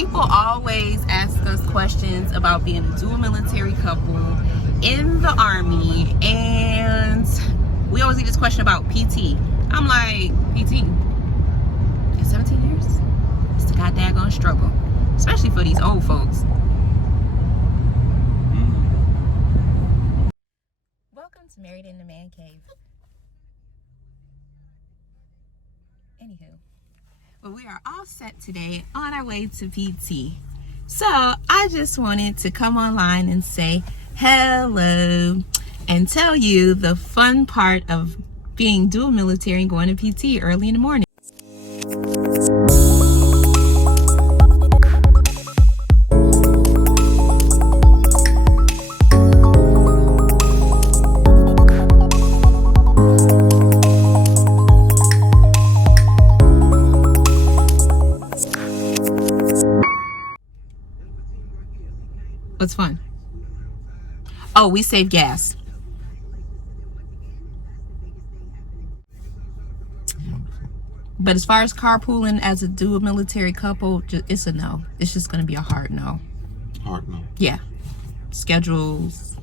People always ask us questions about being a dual military couple in the Army, and we always get this question about PT. I'm like, PT? In 17 years? It's the goddamn struggle, especially for these old folks. Welcome to Married in the Man Cave. Anywho. Well, we are all set today on our way to PT. So I just wanted to come online and say hello and tell you the fun part of being dual military and going to PT early in the morning. What's fun? Oh, we save gas. But as far as carpooling as a dual military couple, it's a no. It's just going to be a hard no. Hard no. Yeah. Schedules,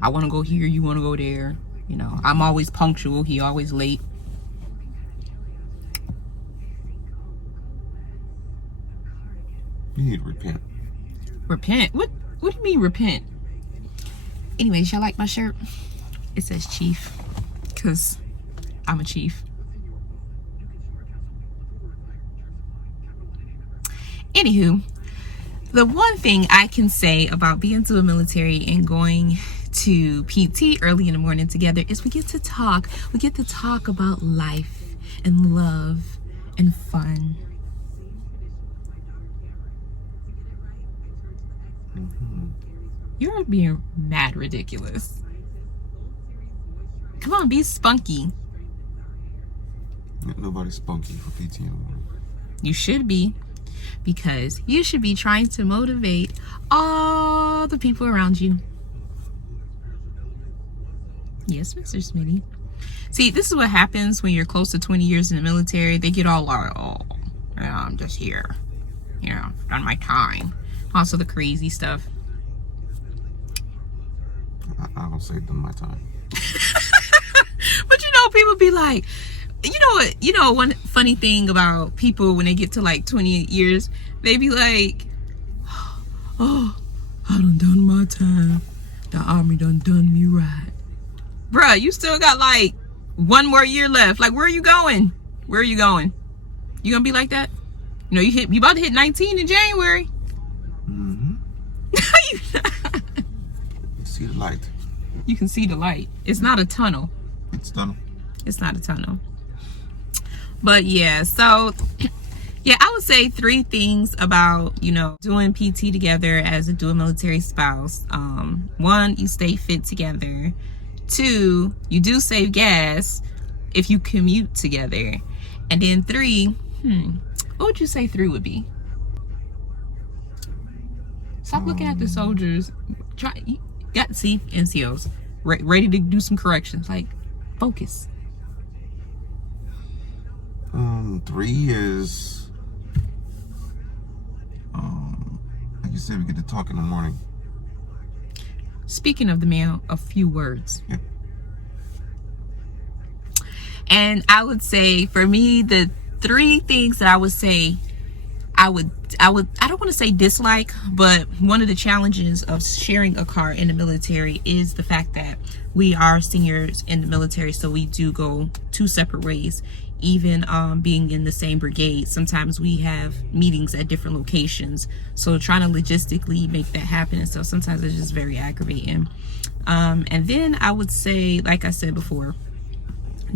I want to go here, you want to go there. I'm always punctual, he always late. You need to repent. Repent? What do you mean repent? Anyways, y'all like my shirt? It says chief, because I'm a chief. Anywho, the one thing I can say about being to the military and going to PT early in the morning together is we get to talk. We get to talk about life and love and fun. You're being mad ridiculous. Come on, be spunky. Nobody's spunky for PT anymore. You should be, because you should be trying to motivate all the people around you. Yes, Mr. Smitty. See, this is what happens when you're close to 20 years in the military. They get all like, oh, I'm just here. On my time. Also the crazy stuff. I don't say done my time. But people be like, one funny thing about people when they get to like 28 years, they be like, oh, I done my time. The Army done me right. Bruh, you still got like one more year left. Like, where are you going? Where are you going? You gonna be like that? You about to hit 19 in January. Mm-hmm. See the light. You can see the light. It's not a tunnel. It's tunnel. It's not a tunnel. But yeah, so yeah, I would say 3 things about, doing PT together as a dual military spouse. 1, you stay fit together. 2, you do save gas if you commute together. And then 3, what would you say 3 would be? Stop looking at the soldiers. See, NCOs ready to do some corrections. Like, focus. 3 is, like you said, we get to talk in the morning. Speaking of the man, a few words. Yeah. And I would say, for me, the 3 things that I would say I don't want to say dislike, but one of the challenges of sharing a car in the military is the fact that we are seniors in the military, so we do go 2 separate ways. Even being in the same brigade, sometimes we have meetings at different locations, so trying to logistically make that happen and stuff, sometimes it's just very aggravating. And then I would say, like I said before,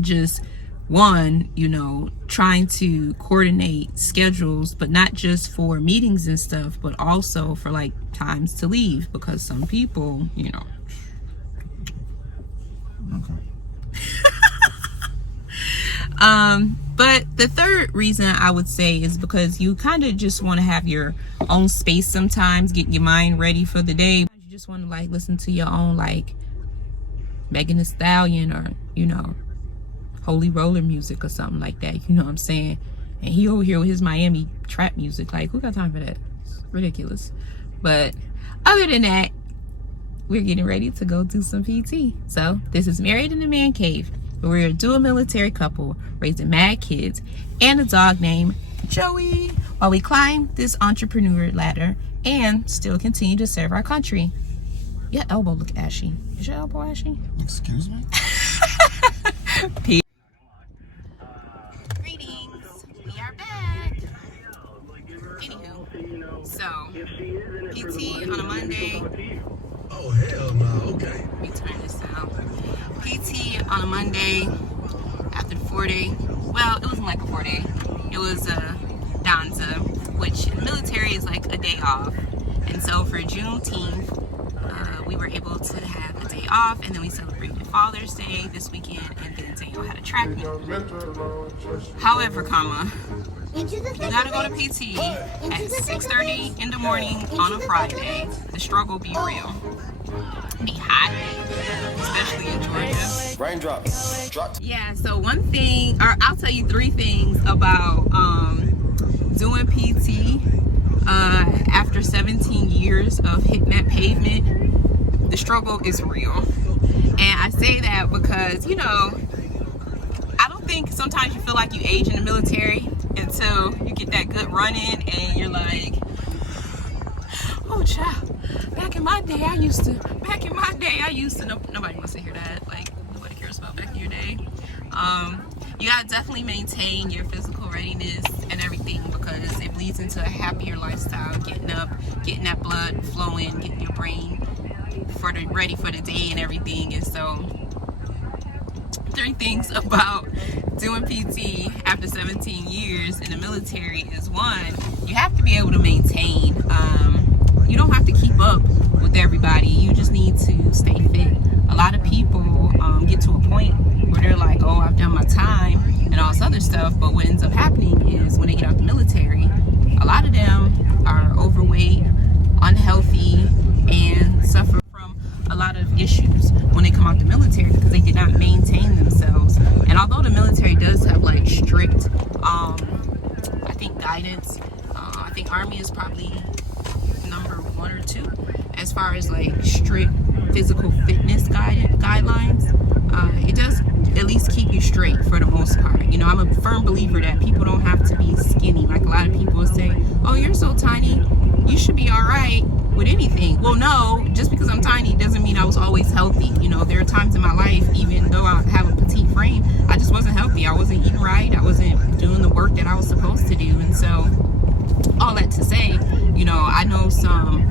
just 1, trying to coordinate schedules, but not just for meetings and stuff, but also for like times to leave, because some people, Okay. But the 3rd reason I would say is because you kind of just want to have your own space sometimes, get your mind ready for the day. You just want to like listen to your own like Megan Thee Stallion or Holy Roller music or something like that. You know what I'm saying? And he over here with his Miami trap music. Like, who got time for that? It's ridiculous. But other than that, we're getting ready to go do some PT. So this is Married in the Man Cave, where we're a dual military couple raising mad kids and a dog named Joey, while we climb this entrepreneur ladder and still continue to serve our country. Your elbow look ashy. Is your elbow ashy? Excuse me? Peace. Greetings. We are back. Anywho, so PT on a Monday. Oh, hell no. Okay. Let me turn this down. PT on a Monday after the 4-day. Well, it wasn't like a 4-day. It was a Danza, which in the military is like a day off. And so for Juneteenth, we were able to have a day off, and then we celebrated Father's Day this weekend, and then Daniel had a track meet. However, you gotta go to PT at 6:30 in the morning on a Friday. The struggle be real. Be hot, especially in Georgia. Raindrops. Drop. Yeah, so one thing, or I'll tell you 3 things about doing PT after 17 years of hitting that pavement. The struggle is real. And I say that because, you know, I don't think sometimes you feel like you age in the military until you get that good run-in and you're like, oh child, back in my day I used to, nobody wants to hear that. Like, nobody cares about back in your day. You gotta definitely maintain your physical readiness and everything, because it leads into a happier lifestyle, getting up, getting that blood flowing, getting your brain ready for the day and everything. And so 3 things about doing PT after 17 years in the military is, 1, you have to be able to maintain. You don't have to keep up with everybody. You just need to stay fit. A lot of people get to a point where they're like, oh, I've done my time and all this other stuff. But what ends up happening is when they get out the military, a lot of them are overweight, unhealthy, and suffer from a lot of issues when they come out the military because they did not maintain themselves. And although the military does have like strict, I think guidance, I think Army is probably number 1 or 2 as far as like strict physical fitness guidelines. It does at least keep you straight for the most part. You know, I'm a firm believer that people don't have to be skinny. Like a lot of people say, oh, you're so tiny, you should be all right with anything. Well, no, just because I'm tiny doesn't mean I was always healthy. You know, there are times in my life, even though I have a petite frame, I just wasn't healthy. I wasn't eating right. I wasn't doing the work that I was supposed to do. And so all that to say, you know, I know some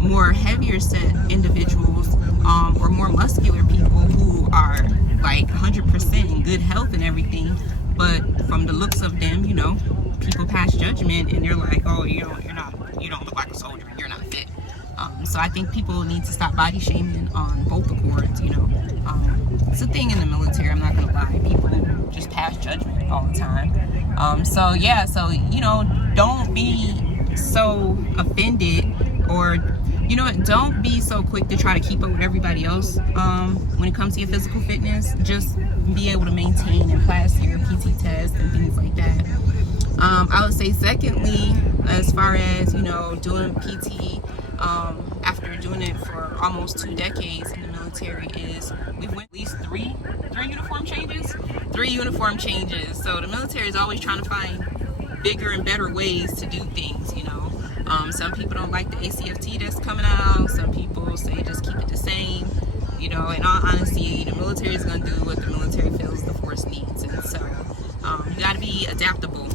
more heavier set individuals or more muscular people who are like 100% in good health and everything, but from the looks of them, you know, people pass judgment and they're like, oh, you don't look like a soldier, you're not fit. So I think people need to stop body shaming on both accords. You know, it's a thing in the military, I'm not gonna lie. People just pass judgment all the time. So yeah, so you know, don't be so offended, or you know what, don't be so quick to try to keep up with everybody else when it comes to your physical fitness. Just be able to maintain and pass your PT test and things like that. I would say secondly, as far as, you know, doing PT after doing it for almost 2 decades in the military, is we've went at least three uniform changes. 3 uniform changes. So the military is always trying to find bigger and better ways to do things, you know. Some people don't like the ACFT that's coming out. Some people say just keep it the same. You know, in all honesty, the military is going to do what the military feels the force needs. And so you got to be adaptable,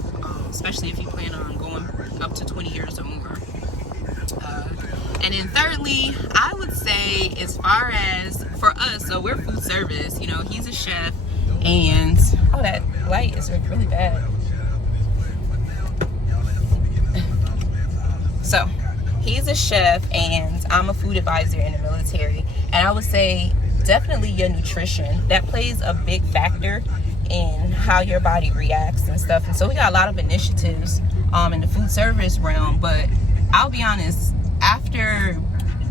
especially if you plan on going up to 20 years or more. And then thirdly, I would say, as far as for us, so we're food service, you know, he's a chef, and oh, that light is really bad. So he's a chef and I'm a food advisor in the military, and I would say definitely your nutrition, that plays a big factor in how your body reacts and stuff. And so we got a lot of initiatives in the food service realm, but I'll be honest, after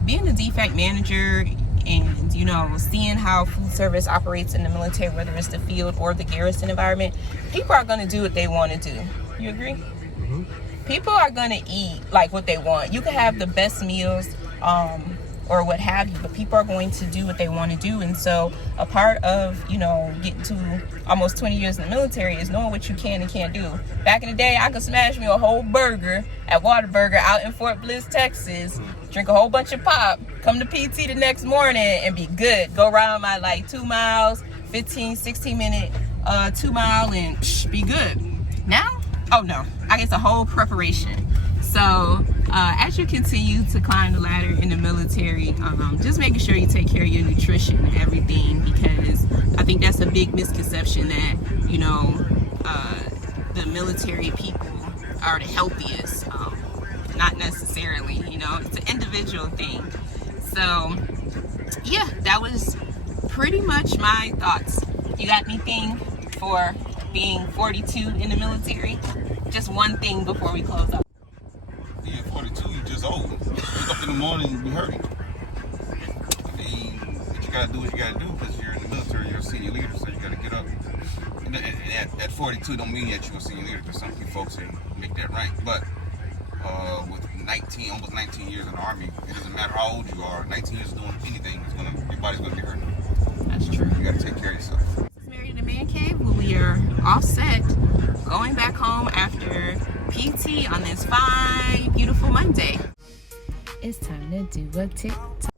being a defect manager and, you know, seeing how food service operates in the military, whether it's the field or the garrison environment, people are going to do what they want to do. You agree? People are gonna eat like what they want. You can have the best meals, or what have you, but people are going to do what they want to do. And so a part of, you know, getting to almost 20 years in the military is knowing what you can and can't do. Back in the day, I could smash me a whole burger at Whataburger out in Fort Bliss, Texas, drink a whole bunch of pop, come to PT the next morning and be good. Go around my like 2 miles, 15, 16 minute 2 mile and be good. Now, oh no, I guess a whole preparation. So as you continue to climb the ladder in the military, just making sure you take care of your nutrition and everything, because I think that's a big misconception that, you know, the military people are the healthiest. Not necessarily, you know, it's an individual thing. So yeah, that was pretty much my thoughts. You got anything for being 42 in the military? Just one thing before we close up. Yeah, 42, you just old. Wake up in the morning and be hurting. I mean, what you gotta do what you gotta do, because you're in the military, you're a senior leader, so you gotta get up. And at 42 don't mean that you're a senior leader, because some few folks say make that rank. But with 19, almost 19 years in the Army, it doesn't matter how old you are, 19 years doing anything, your body's gonna be hurting. That's true. You gotta take care of yourself. This is Married in the Man Cave, where we are all set, going back home after PT on this fine, beautiful Monday. It's time to do a TikTok.